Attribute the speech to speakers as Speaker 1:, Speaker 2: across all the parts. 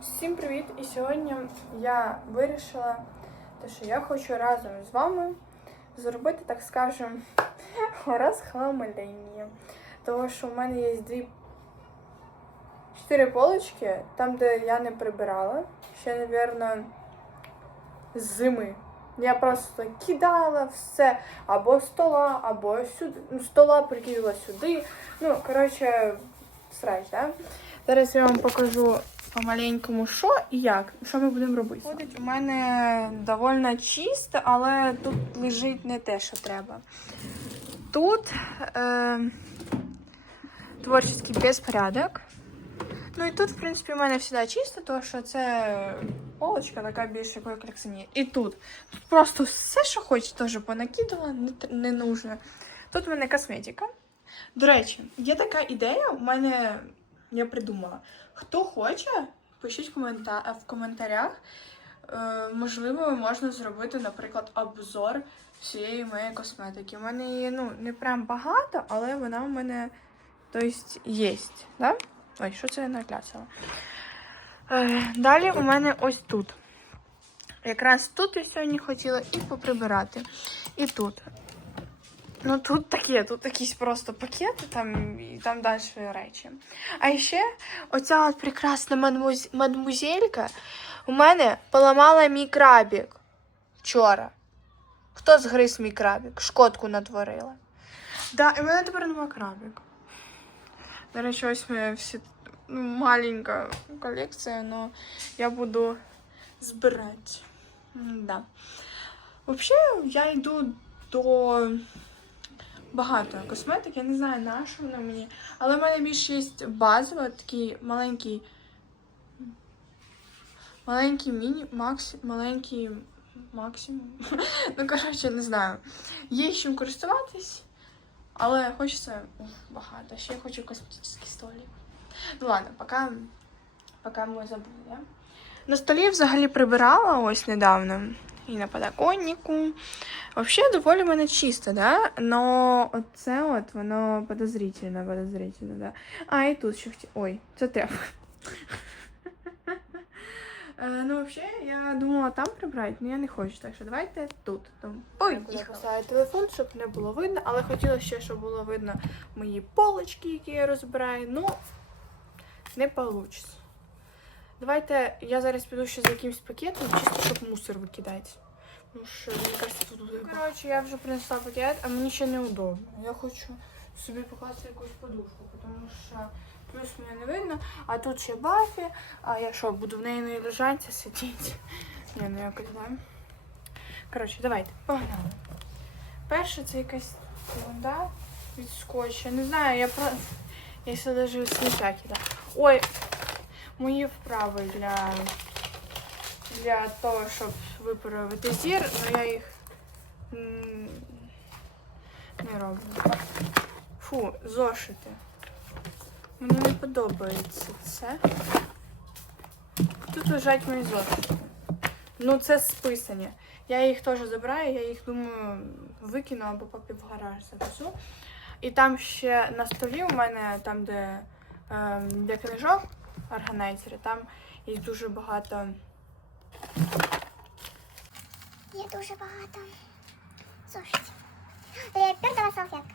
Speaker 1: Всім привіт! І сьогодні я вирішила, те, що я хочу разом з вами зробити, так скажемо, розхламлення. Тому що в мене є дві чотири полочки, там, де я не прибирала. Ще, мабуть, з зими. Я просто кидала все або стола, або сюди. Ну, стола прикидала сюди. Ну, коротше, срач, да? Зараз я вам покажу по-маленькому, що і як, що ми будемо робити. Ходить у мене доволі чисто, але тут лежить не те, що треба. Тут е, творчий безпорядок. Ну і тут, в принципі, у мене завжди чисто, тому що це полочка така більш якої колекціонує. І тут. Просто все, що хочеш, теж понакидала, не, нужно. Тут у мене косметика. До речі, є така ідея, у мене я придумала. Хто хоче, пишіть в, комента... в коментарях. Е, можливо, можна зробити, наприклад, обзор всієї моєї косметики. У мене її ну, не прям багато, але вона у мене тобто, є. Да? Ой, що це я накляцала? Е, далі у мене ось тут. Якраз тут я сьогодні хотіла і поприбирати. І тут. Ну тут таке, тут якісь просто пакети там і там далі речі. А ще оця от прекрасна мадмуз... мадмузелька у мене поламала мій крабік вчора. Хто згриз мій крабік? Шкодку натворила. Да, і в мене тепер нема крабік. До речі, ось моя всі ну, маленька колекція, але я буду збирати. Да. Взагалі, я йду до багато косметики. Я не знаю, на що вона мені. Але в мене більше є базова, такий маленький. Маленький міні, макс, маленький максимум. ну, коротше, не знаю. Є чим користуватись, але хочеться багато. Ще я хочу косметичний столик. Ну ладно, поки, поки ми забули. На столі взагалі прибирала ось недавно. І на подоконнику. Взагалі доволі в мене чисто, да? Но оце от воно подозрительно, подозрительно, да. А, і тут ще хотів. Ой, це треба. Е, Ну, взагалі, я думала там прибрати, але я не хочу, так що давайте тут. Там. Ой, я поставила телефон, щоб не було видно, але хотіла ще, щоб було видно мої полочки, які я розбираю. Ну, не вийде. Давайте я зараз піду ще за якимсь пакетом, чисто щоб мусор викидати. Ну що, мені кажется, тут буде. Коротше, я вже принесла пакет, а мені ще неудобно. Я хочу собі покласти якусь подушку, тому що плюс мене не видно, а тут ще бафі, а я що, буду в неї не лежати, сидіти. Ні, ну якось да. Коротше, давайте, погнали. Перше це якась ерунда від. Не знаю, я про. Я сюди даже сміття кидаю. Ой, мої вправи для, для того, щоб виправити зір, але я їх не роблю. Фу, зошити. Мені не подобається це. Тут лежать мої зошити. Ну, це списані. Я їх теж забираю, я їх думаю викину або папі в гараж завезу. І там ще на столі у мене, там, де ем, для книжок органайзери, там є дуже багато.
Speaker 2: Є дуже багато зошитів. Е, Пердова салфетка.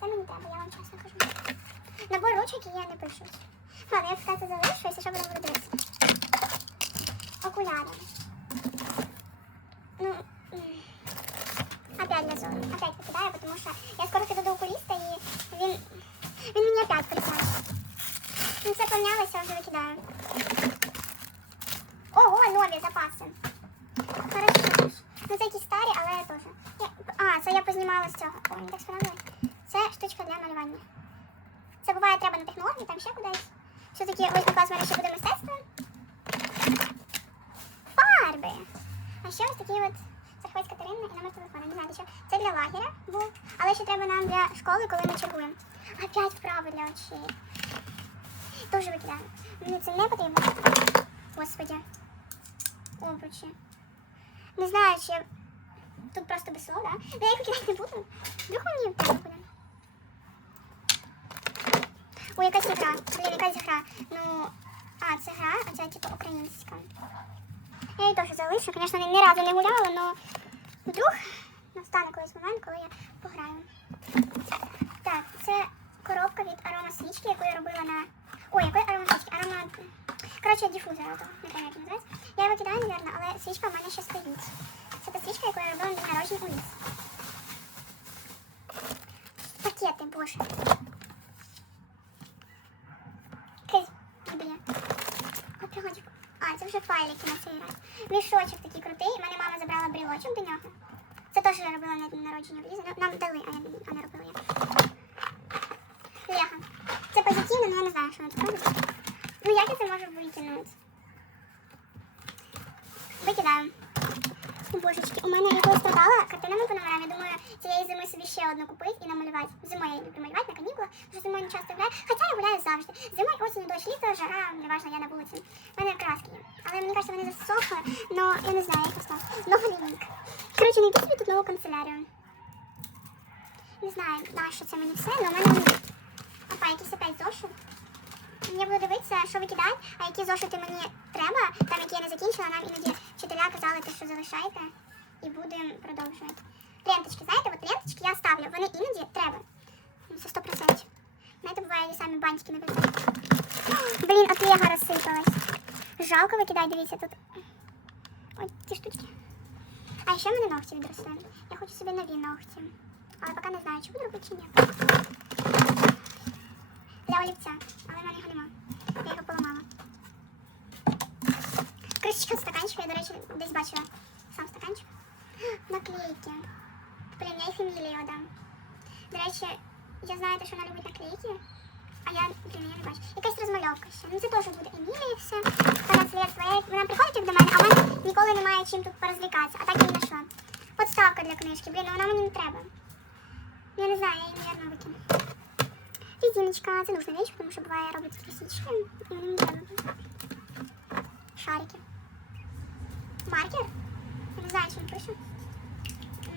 Speaker 2: Це мені треба, я вам чесно кажу. Набор ручок я не пишу. Ладно, я сказати залишу, якщо що будемо дивитися. Окуляри. Ну, опять для зору. Опять викидаю, тому що я скоро піду до окуліста і він, він мені опять присяде. Ну, це помнялося, вже викидаю. Ого, нові запаси. Хорошо. Ну це якісь старі, але теж. А, це я познімала з цього. Ой, не так сподобалось. Це штучка для малювання. Це буває треба на технології, там ще кудись. Все-таки ось клас в мене ще буде мистецтво. Фарби. А ще ось такі от Сахвець Катерина і номер телефону. Не знаю, чого. Це для лагеря був, але ще треба нам для школи, коли ми чергуємо. Опять вправи для очей. Дуже викидаю. Мені це не потрібно. Господи. Обручі. Не знаю, чи тут просто без слова, да? Ну, я їх викидати не буду. Вдруг мені треба буде. Ой, якась ігра. Блін, якась гра. Ну, А, це гра, а це типу українська. Я її теж залишу. Звісно, ні разу не гуляла, але вдруг настане колись момент, коли я пограю. Так, це коробка від арома свічки, яку я робила на. Ой, якої арома свічки? Арома. Коротше, дифузор, ото, не пам'ятаю, як називається. Я його кидаю, мабуть, але свічка в мене ще стоїть. Це та свічка, яку я робила на народження у ліс. Пакети, боже. А, це вже файлики на цей раз. Мішочок такий крутий. У мене мама забрала брілочок до нього. Це теж я робила на день народження в Нам дали, а я не робила я. Лего. Позитивно, але я не знаю, що воно тут. Ну як я це можу викинути? Викидаю. Божечки, у мене я коли складала картинами по номерам, я думаю, цієї зими собі ще одну купити і намалювати. Зимою я люблю малювати на канікулах, що зимою не часто гуляю, хоча я гуляю завжди. Зимою, осінню, дощ, літо, жара, неважно, я на вулиці. У мене краски є. Але мені кажеться, вони засохли, але я не знаю, як остав. Нова лінійка. Коротше, знайти собі тут нову канцелярію. Не знаю, на що це мені все, але у мене Опа, якийсь опять зошит. Я буду дивитися, що викидати, а які зошити мені треба, там які я не закінчила, нам іноді вчителя казали, те, що залишайте, і будемо продовжувати. Ленточки, знаєте, от ленточки я ставлю, вони іноді треба. Ну, Це 100%. Знаєте, буває, самі бантики не виходять. Блін, от лего розсипалась. Жалко викидати, дивіться, тут. Ось ці штучки. А ще в мене ногті відросли. Я хочу собі нові ногті. Але поки не знаю, чи буду робити, чи ні. Для олівця, але в мене його нема. Я його поламала. Кришечка стаканчика, я, до речі, десь бачила сам стаканчик. Наклейки. Блін, я їх Емілії дам. До речі, я знаю, що вона любить наклейки. А я, блін, я не бачу. Якась розмальовка ще. Ну це теж буде Емілія все. Та наслідство. Я, вона приходить до мене, а в мене ніколи немає чим тут порозвлікатися. А так я і знайшла. Подставка для книжки. Блін, ну вона мені не треба. Я не знаю, я її, мабуть, викину. Резиночка, це нужна вещь, потому что бывает роблять такі косички, і вони мені треба. Шарики. Маркер? Я не знаю, чи він пише. М,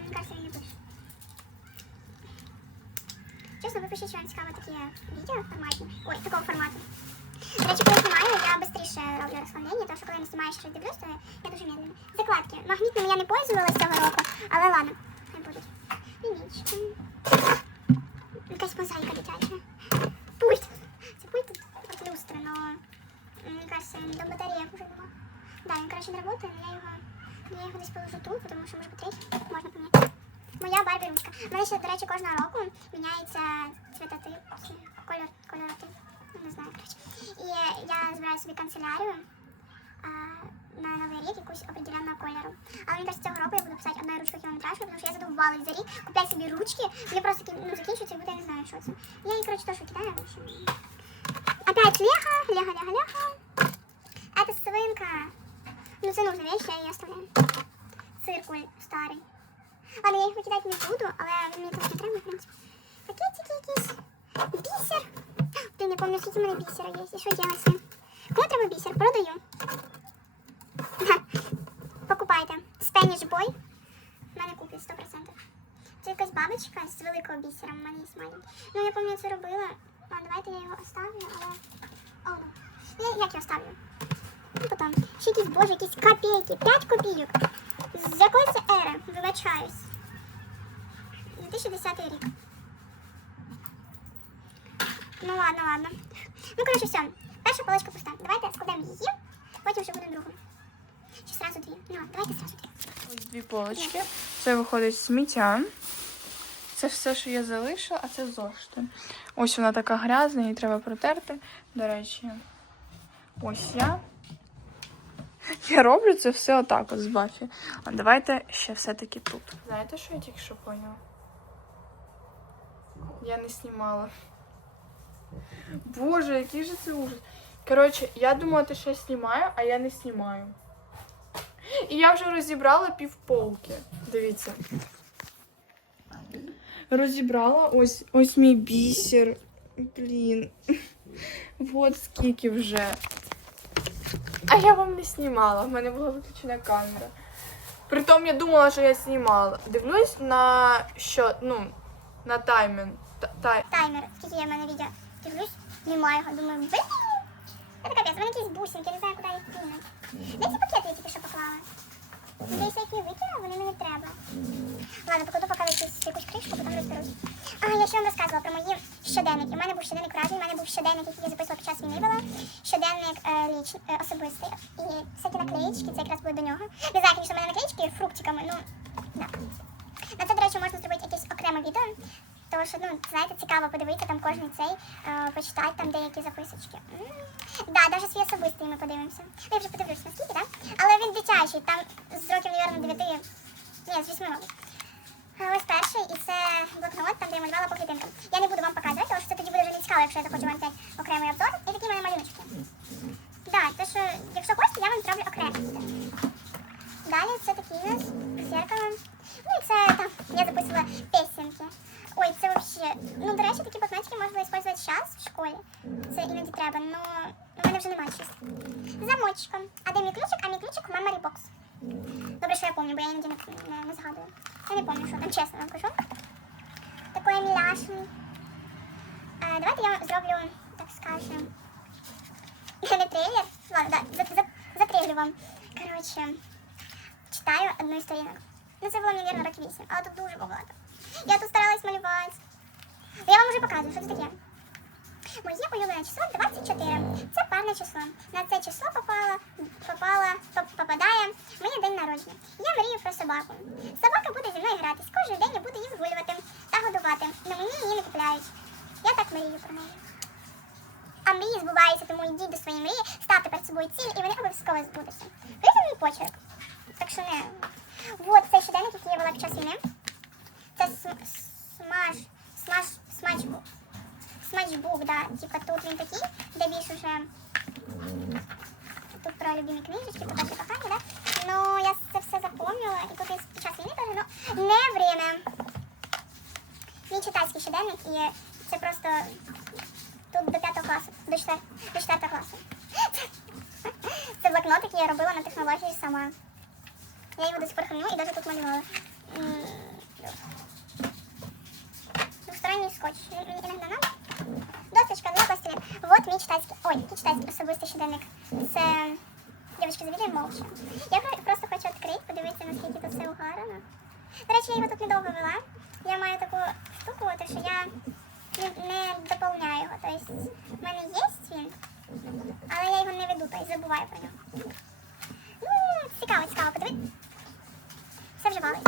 Speaker 2: Мені кажется, він не пише. Чесно, ви пишіть, що вам цікаво такі відео форматні. Ой, такого формату. До речі, коли знімаю, я швидше роблю розкладення, тому що коли не знімаєш щось дивлюсь, то я дуже медленно. Закладки. Магнітними я не пользувалася цього року, але ладно, не будуть. Лінійчики. Якась мозаїка дитяча. Пульт. Це пульт от люстри, но мені кажется, до батареек уже нема. Да, він краще не работає, но я його, я його десь положу тут, тому що може батарейки можна поміняти. Моя Барбі ручка. У мене ще, до речі, кожного року міняється цвітотип, кольор, кольоротип. Не знаю, коротше. І я збираю собі канцелярію на новий рік якусь определенного кольору. Але мені кажется, цього року я буду писати одною ручкою кілометражку, тому що я задовбалась за рік купляти собі ручки. Мені просто ну, закінчується, і буде я не знаю, що це. Я її, коротше, теж викидаю. в. Опять лего, лего, лего, лего. Это свинка. Ну, це нужна вещь, я її оставляю. Циркуль старий. Ладно, я їх викидати не буду, але мені тут не треба, в принципі. Пакетики якісь. Бісер. Блін, не пам'ятаю, скільки в мене бісера є. І що робити з ним? Кому треба бісер? Продаю. Spanish Boy. В мене куплять 100%. Це якась бабочка з великого бісера, в мене є маленький. Ну, я пам'ятаю, це робила. Ладно, давайте я його оставлю, але... О, ну. Я, як я оставлю? Ну, потім. Ще якісь, боже, якісь копійки. 5 копійок. З якої ери? Вибачаюсь. 2010 рік. Ну ладно, ладно. Ну, коротше, все. Перша полочка пуста. Давайте складемо її, потім вже будемо другу. Чи сразу дві? Ну, давайте сразу дві.
Speaker 1: Ось дві полочки. Це виходить сміття. Це все, що я залишила, а це зошити. Ось вона така грязна, її треба протерти. До речі, ось я. Я роблю це все отак от з Бафі. А давайте ще все-таки тут. Знаєте, що я тільки що поняла? Я не знімала. Боже, який же це ужас. Коротше, я думала, ти щось знімаю, а я не знімаю. І я вже розібрала півполки. Дивіться. Розібрала ось ось мій бісер. Блін. Вот скільки вже. А я вам не знімала, в мене була виключена камера. Притом я думала, що я знімала. Дивлюсь на що, ну, на таймінг. Та- тай-
Speaker 2: Таймер, скільки є в мене відео. Дивлюсь, немає його. Думаю, блін. Це капець, вони якісь бусинки, не знаю, куди їх кинуть. Де ці пакети я тільки що поклала? Десь які викинула, вони мені треба. Ладно, покладу поки в якусь, кришку, потім розберусь. А, я ще вам розказувала про мої щоденники. У мене був щоденник вражень, у мене був щоденник, який я записувала під час війни вела, щоденник е, ліч, е, особистий. І всякі наклеїчки, це якраз буде до нього. Не знаю, звісно, в мене наклеїчки фруктиками, ну, да. На це, до речі, можна зробити якесь окреме відео. Тому що, ну, знаєте, цікаво подивитися там кожний цей, е, почитати там деякі записочки. М. Да, навіть свій особистий ми подивимося. Ну, я вже подивлюсь наскільки, так? Але він дитячий, там з років, мабуть, 9, ні, з 8 років. Ось перший, і це блокнот, там, де я малювала по клітинкам. Я не буду вам показувати, тому що це тоді буде вже не цікаво, якщо я захочу вам взяти окремий обзор. І такі в мене малюночки. Так, то що, якщо хочете, я вам зроблю окремо. Далі це такі у нас зеркало. Ну і це там, я записувала вообще, ну, до речі, такі блокнотики можна використовувати зараз в школі. Це іноді треба, но у мене вже немає чисто. Замочком. А де мій ключик? А мій ключик у Memory Box. Добре, що я пам'ятаю, бо я іноді не, не, не згадую. Я не пам'ятаю, що там, чесно вам кажу. Такое міляшне. А, давайте я зроблю, так скажем, не трейлер. Ладно, да, за, за, затрейлю вам. Коротше, читаю одну із сторінок. Ну, це було, мабуть, років 8, але тут дуже багато. Я тут старалась малювати. Я вам вже показую, що це таке. Моє улюблене число 24. Це парне число. На це число попало, попала, попадає моє день народження. Я мрію про собаку. Собака буде зі мною гратись. Кожен день я буду її вигулювати та годувати. Але мені її не купляють. Я так мрію про неї. А мрії збуваються, тому йдіть до своєї мрії, ставте перед собою ціль, і вони обов'язково збудуться. Видите мій почерк? Так що не. Вот цей щоденник, який я вела під час війни. Це см- смаж, смаж, смачбук. Смачбук, да. Типа тут він такий, де більше вже тут про любимі книжечки, про перше кохання, да? Ну, я це все запомнила, і тут є під час війни теж, ну, не время. Мій читацький щоденник, і це просто тут до п'ятого класу, до четвертого класу. Це блокнот, який я робила на технології сама. Я його до сих пор храню і навіть тут малювала. М, Двусторонний скотч. Надо. Досточка для пластилин. Вот мій читацький, ой, який читацький особистий щоденник. Це, дівчатки, завідуємо молча. Я про- просто хочу відкрити, подивитися, наскільки тут все угарно. До речі, я його тут недовго вела. Я маю таку штуку, те, що я не, не доповняю його. Тобто, в мене є він, але я його не веду, тобто забуваю про нього. Ну, цікаво, цікаво, подивитися. Все вже валить.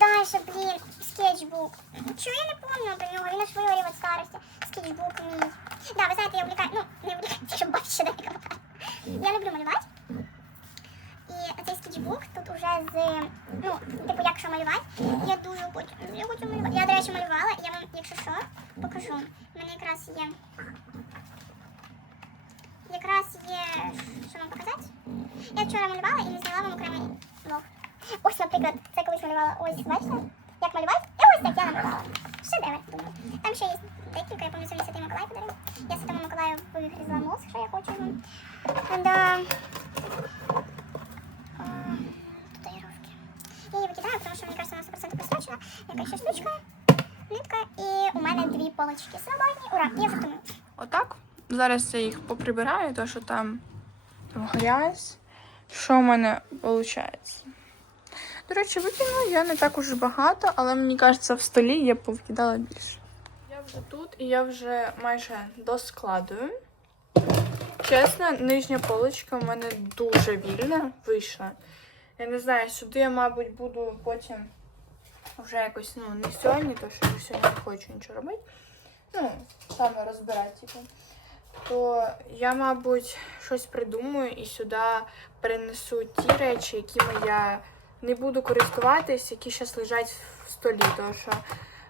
Speaker 2: Дальше, блін, скетчбук. Чого я не пам'ятаю про нього? Він аж вигорів від старості. Скетчбук мій. Да, ви знаєте, я увлікаю, ну, не увлікаю, щоб бачити щоденника. Я люблю малювати. І цей скетчбук тут уже з, ну, типу, як що малювати. Я дуже хочу, я хочу малювати. Я, до речі, малювала, я вам, якщо що, покажу. У мене якраз є, якраз є, що вам показати? Я вчора малювала і не зняла вам окремий влог. Ось, наприклад, це колись малювала ось, бачите? Як малювати? І ось так я намалювала. Шедевр. Там ще є декілька, я пам'ятаю, Святий Миколай подарив. Я Святому Миколаю вигрізла мозг, що я хочу йому. Да. Татуїровки. Я її викидаю, тому що мені кажется, вона 100% просрочена. Яка ще штучка, нитка. І у мене дві полочки свободні. Ура, я вже.
Speaker 1: Отак. Зараз я їх поприбираю, то що там, там грязь. Що в мене виходить? До речі, викинула я не так уже багато, але мені кажеться, в столі я повкидала більше. Я вже тут і я вже майже доскладую. Чесно, нижня поличка в мене дуже вільна вийшла. Я не знаю, сюди я, мабуть, буду потім вже якось, ну, не сьогодні, тому що я сьогодні не хочу нічого робити. Ну, саме розбирати, типу. То я, мабуть, щось придумаю і сюди перенесу ті речі, якими я не буду користуватись, які зараз лежать в столі. Тому що,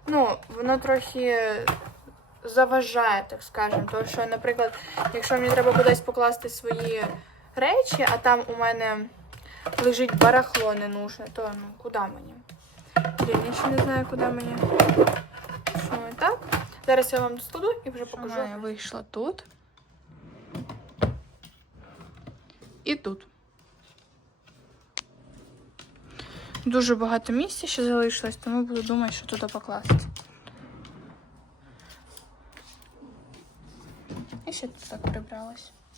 Speaker 1: ну, воно трохи заважає, так скажемо. Тому що, наприклад, якщо мені треба кудись покласти свої речі, а там у мене лежить барахло ненужне, то ну куди мені? Блін, я ще не знаю, куди мені. Що і так? Зараз я вам складу і вже покажу. Я вийшла тут. І тут. Дуже багато місця ще залишилось, тому буду думати, що туди покласти. І ще тут так прибралась.